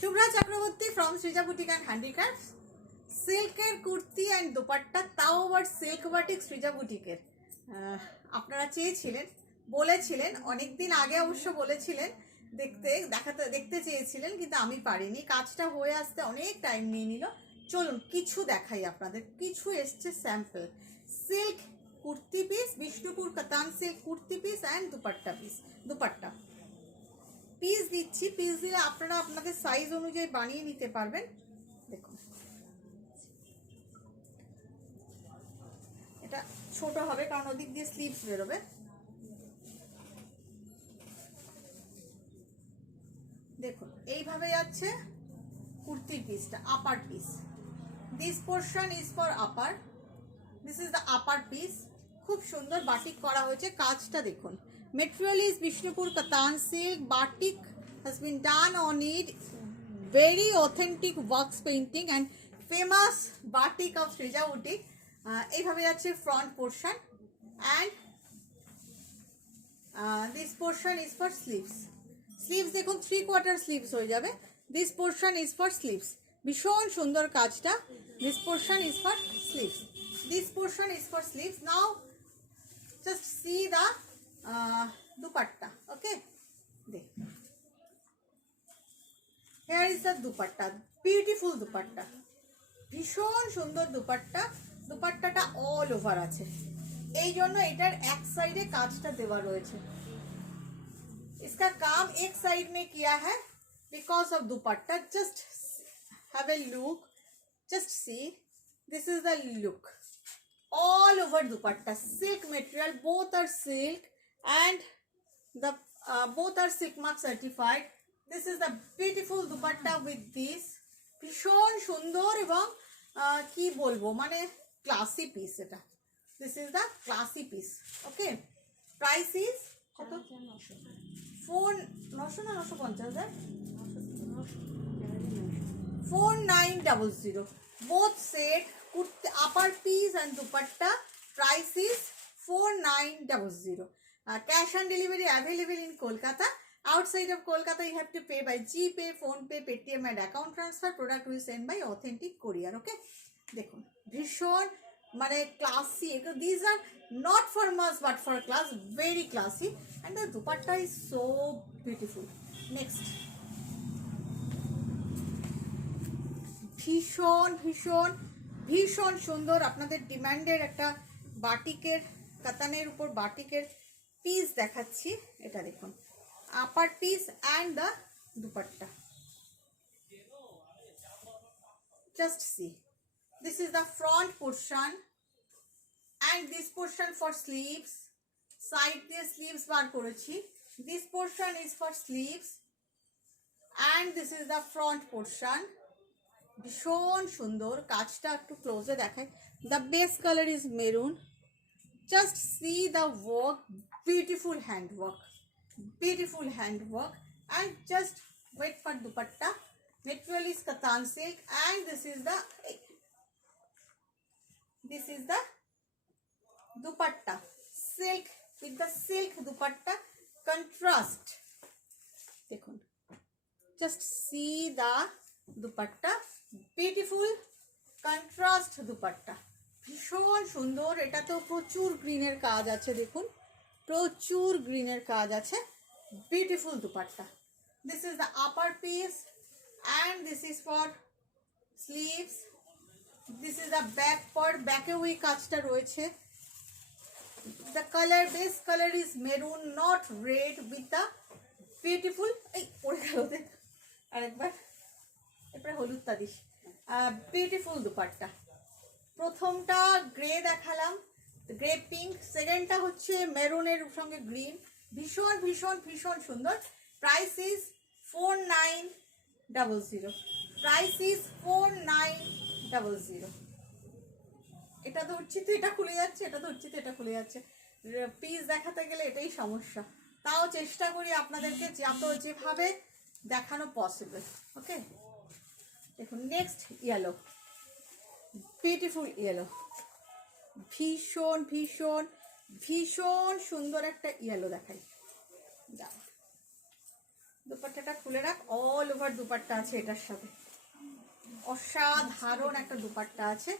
Shubhra Chakraborty from Srija Boutique and Handicrafts. সিল্কের kurti and dupatta, তাও আবার সিল্ক বাটিক সৃজা বুটিকের। আপনারা চেয়েছিলেন, বলেছিলেন, অনেকদিন আগে অবশ্য বলেছিলেন, দেখতে চেয়েছিলেন, কিন্তু আমি পারিনি। কাজটা হয়ে আসতে অনেক টাইম নিয়ে নিল। চলুন কিছু দেখাই আপনাদের। কিছু এসছে sample silk kurti piece, Bishnupur katan silk kurti piece and dupatta piece. Dupatta piece দিচ্ছি, পিস দিলে আপনারা আপনাদের সাইজ অনুযায়ী বানিয়ে নিতে পারবেন। দেখুন, এটা ছোট হবে কারণ ওদিক দিয়ে স্লিভস বেরোবে। দেখুন এইভাবে যাচ্ছে কুর্তির পিসটা, upper piece. This portion is for upper, this is the upper piece. খুব সুন্দর বাটিক করা হয়েছে। কাজটা দেখুন, material is Bishnupur katan silk, batik has been done on it, very authentic wax painting and famous batik of Srija Boutique. এইভাবে যাচ্ছে front portion and this portion is for sleeves. Sleeves দেখুন 3/4 sleeves হয়ে যাবে। This portion is for sleeves. ভীষণ সুন্দর কাজটা। This portion is for sleeves, this portion is for sleeves. Now just see the dupatta. Okay, দেখ, here is the dupatta, beautiful dupatta, ভীষণ সুন্দর dupatta. দুপাট্টাটা all over আছে, এই জন্য এটার এক সাইডে কাজটা দেওয়া রয়েছে। इसका काम एक साइड में किया है because of dupatta. Just have a look, just see, this is the look all over dupatta. Silk material, both are silk and the both are silk mark certified. This is the beautiful dupatta with this ভীষণ সুন্দর এবং কি বলবো, মানে classy piece এটা। This is the classy piece. Okay, price is কত? 4900 both set, kurti upper piece and dupatta. Price is 4900. Cash on delivery available in Kolkata. Outside of Kolkata you have to pay by GPay, PhonePe, Paytm and account transfer. Product will send by authentic courier. Okay, দেখুন ভীষণ মানে classy. These are not for mass but for class, very classy, and the dupatta is so beautiful. Next, ভীষণ ভীষণ ভীষণ সুন্দর আপনাদের ডিমান্ডের একটা বাটিকের, কাতানের উপর বাটিকের পিস দেখাচ্ছি। এটা দেখুন, upper piece and the dupatta. Just see, this is the front portion and this portion for sleeves. Side দিয়ে sleeves বার করেছি। This portion is for sleeves and this is the front portion. ভীষণ সুন্দর কাজটা, একটু ক্লোজে দেখাই। The base color is maroon. Just see the work, beautiful hand work, beautiful hand work. And just wait for dupatta. Material is katan silk and this is the dupatta, silk with the silk dupatta contrast. দেখুন, just see the dupatta, beautiful contrast dupatta, ভীষণ সুন্দর। এটাতেও প্রচুর গ্রিনের কাজ আছে, দেখুন প্রচুর গ্রিনের কাজ আছে। Beautiful dupatta. This is the upper piece and this is for sleeves. This is the back part, ব্যাকে ওই কাজটা রয়েছে। The color, base color is maroon, not red, with the beautiful, এই পড়ে গেল দেখ আরেকবার, এরপরে হলুদটা দিস। বিউটিফুল দুপাট্টা। প্রথমটা গ্রে দেখালাম, গ্রে পিঙ্ক, সেকেন্ডটা হচ্ছে মেরুনের সঙ্গে গ্রিন। ভীষণ ভীষণ ভীষণ সুন্দর। Price is 4900। Price is 4900। এটা ধরছি তো এটা খুলে যাচ্ছে, এটা ধরছি তো এটা খুলে যাচ্ছে। পিস দেখাতে গেলে এটাই সমস্যা, তাও চেষ্টা করি আপনাদেরকে যেভাবে দেখানো পসিবল। ওকে, দেখুন নেক্সট ইয়েলো, বিউটিফুল ইয়েলো, ভীষণ ভীষণ ভীষণ সুন্দর একটা ইয়েলো দেখাই। দুপাট্টাটা খুলে রাখ, অল ওভার দুপাট্টা আছে এটার সাথে, অসাধারণ একটা দুপাট্টা আছে।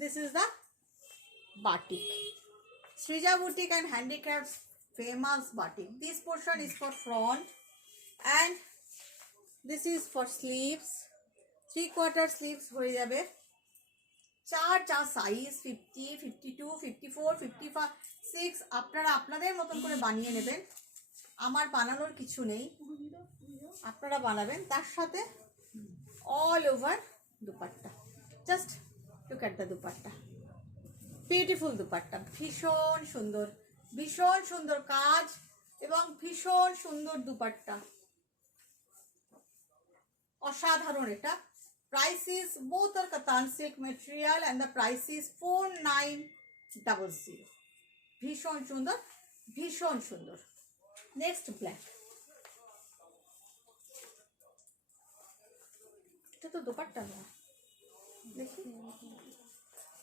This is the batik, Srija Boutique and Handicrafts famous batik. This portion is for front and this is for sleeves. 3/4 sleeves হয়ে যাবে। চার সাইজ 50, 52, 54, 56 আপনারা আপনাদের মতন করে বানিয়ে নেবেন, আমার বানানোর কিছু নেই, আপনারা বানাবেন। তার সাথে all over dupatta, just look at the dupatta, beautiful dupatta, ভীষণ সুন্দর, ভীষণ সুন্দর কাজ এবং ভীষণ সুন্দর দুপাট্টা, অসাধারণ। এটা প্রাইস ইজ বোথ আর কাতান silk material and the price is 4900। ভীষণ সুন্দর, ভীষণ সুন্দর। নেক্সট ব্ল্যাক, এটা তো দুপাট্টা না, দেখি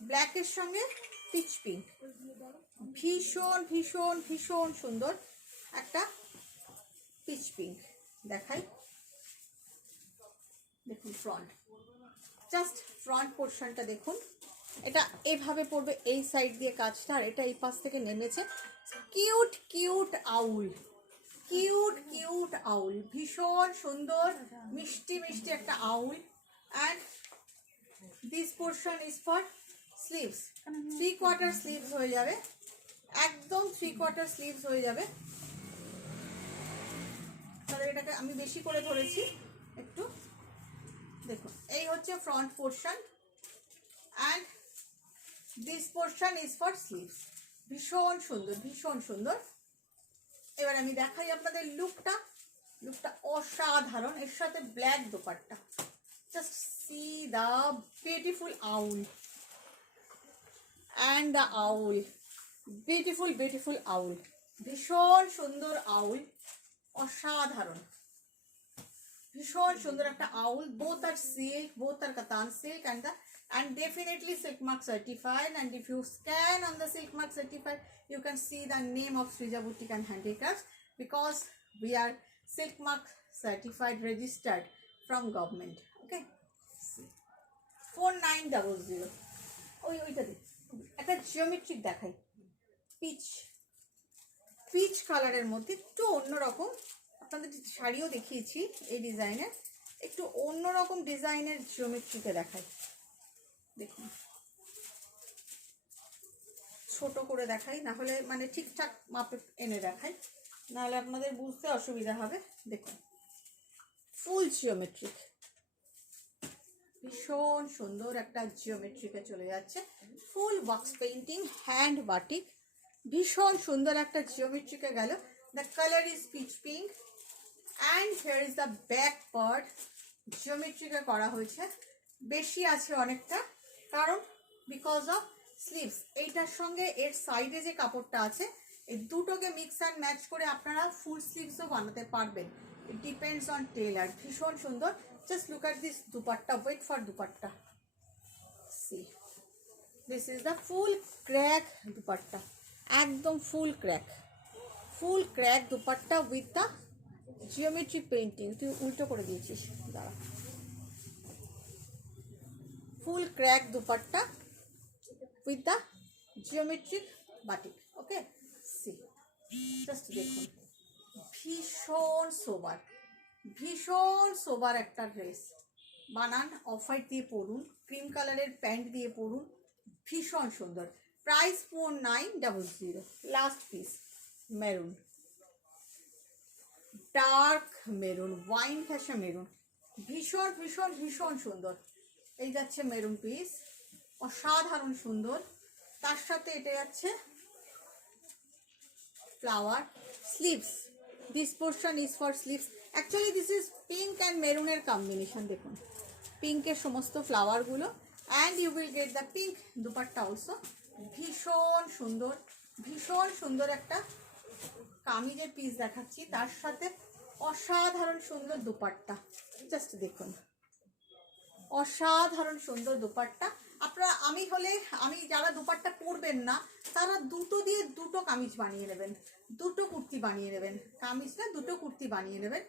ব্ল্যাকের সঙ্গে পিচ পিঙ্ক, ভীষণ ভীষণ ভীষণ সুন্দর একটা পিচ পিঙ্ক দেখাই। দেখুন ফ্রন্ট, জাস্ট ফ্রন্ট পোর্শনটা দেখুন, এটা এইভাবে পড়বে এই সাইড দিয়ে কাজটা, আর এটা এই পাশ থেকে নেমেছে। Cute cute owl, cute cute owl, ভীষণ সুন্দর মিষ্টি মিষ্টি একটা আউল। And this portion is for sleeves, 3/4 sleeves হয়ে যাবে, একদম 3/4 স্লিভস হয়ে যাবে। তাহলে এটাকে আমি বেশি করে ধরেছি একটু, দেখুন এই হচ্ছে front portion and this portion is for sleeves. ভীষণ সুন্দর, ভীষণ সুন্দর। এবার আমি দেখাই আপনাদের লুকটা, লুকটা অসাধারণ। এর সাথে black dupatta, just see the beautiful owl and the owl, beautiful beautiful owl, ভীষণ সুন্দর আউল, অসাধারণ, ভীষণ সুন্দর একটা আউল। both are silk, both are katan silk and definitely silk mark certified, and if you scan on the silk mark certified you can see the name of Srija Boutique and Handicrafts, because we are silk mark certified, registered from government. Okay, 4900। ওইটা দিই, একটা geometric দেখাই, pitch pitch কালারের মধ্যে একটু অন্যরকম, আপনাদের শাড়িও দেখিয়েছি এই ডিজাইনের, একটু অন্যরকম ডিজাইনের জিওমেট্রিকে দেখাই। দেখুন ছোট করে দেখাই, না হলে মানে ঠিকঠাক মাপে এনে দেখাই, নাহলে আপনাদের বুঝতে অসুবিধা হবে। দেখুন ফুল জিওমেট্রিক, ভীষণ সুন্দর একটা জিওমেট্রিকে চলে যাচ্ছে, full box painting hand batik, ভীষণ সুন্দর একটা জিওমেট্রিকে গেল। The colour is peach pink and here is the back part, জিওমেট্রিকে করা হয়েছে, বেশি আছে অনেকটা, কারণ বিকজ অফ স্লিভস। এইটার সঙ্গে এর সাইডে যে কাপড়টা আছে, এই দুটোকে মিক্স অ্যান্ড ম্যাচ করে আপনারা ফুল স্লিভসও বানাতে পারবেন, ইট ডিপেন্ডস অন টেলার। ভীষণ সুন্দর। Just look at this dupatta, wait for dupatta, see, this is the full crack dupatta, ekdom full crack dupatta with the geometric painting. তুই উল্টো করে দিয়েছিস, দাঁড়া, full crack dupatta with the geometric batik. Okay, see, just দেখুন, ভীষণ সোবার, ভীষণ সোবার একটা dress, বানান অফ হোয়াইট দিয়ে পরুন, ক্রিম কালারের প্যান্ট দিয়ে পরুন, ভীষণ সুন্দর। Price 4900। Last piece maroon, dark maroon, wine fashion maroon, ভীষণ ভীষণ ভীষণ সুন্দর। এই যাচ্ছে মেরুন পিস, অসাধারণ সুন্দর। তার সাথে এটা যাচ্ছে flower sleeves, this portion is for sleeves. Actually this is pink and মেরুনের কম্বিনেশন, দেখুন পিঙ্কের সমস্ত ফ্লাওয়ারগুলো, and you will get the pink dupatta also. ভীষণ সুন্দর, ভীষণ সুন্দর একটা কামিজের পিস দেখাচ্ছি, তার সাথে অসাধারণ সুন্দর দুপাট্টা, জাস্ট দেখুন অসাধারণ সুন্দর দুপাট্টা। আপনারা আমি যারা দুপাট্টা পরবেন না তারা দুটো দিয়ে দুটো কামিজ বানিয়ে নেবেন, দুটো কুর্তি বানিয়ে নেবেন, কামিজ না দুটো কুর্তি বানিয়ে নেবেন।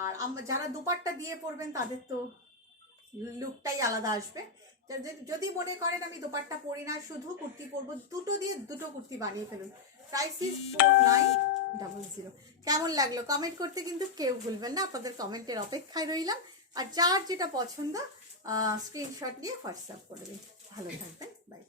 আর যারা দুপাট্টা দিয়ে পরবেন তাদের তো লুকটাই আলাদা আসবে। যদি মনে করেন আমি দুপাট্টা পরি না শুধু কুর্তি পরবো, দুটো দিয়ে দুটো কুর্তি বানিয়ে ফেলুন। Price is 4900। কেমন লাগলো কমেন্ট করতে কিন্তু কেউ ভুলবেন না, আপনাদের কমেন্টের অপেক্ষায় রইলাম। আর যার যেটা পছন্দ স্ক্রিনশট নিয়ে হোয়াটসঅ্যাপ করে দিন। ভালো থাকবেন, বাই।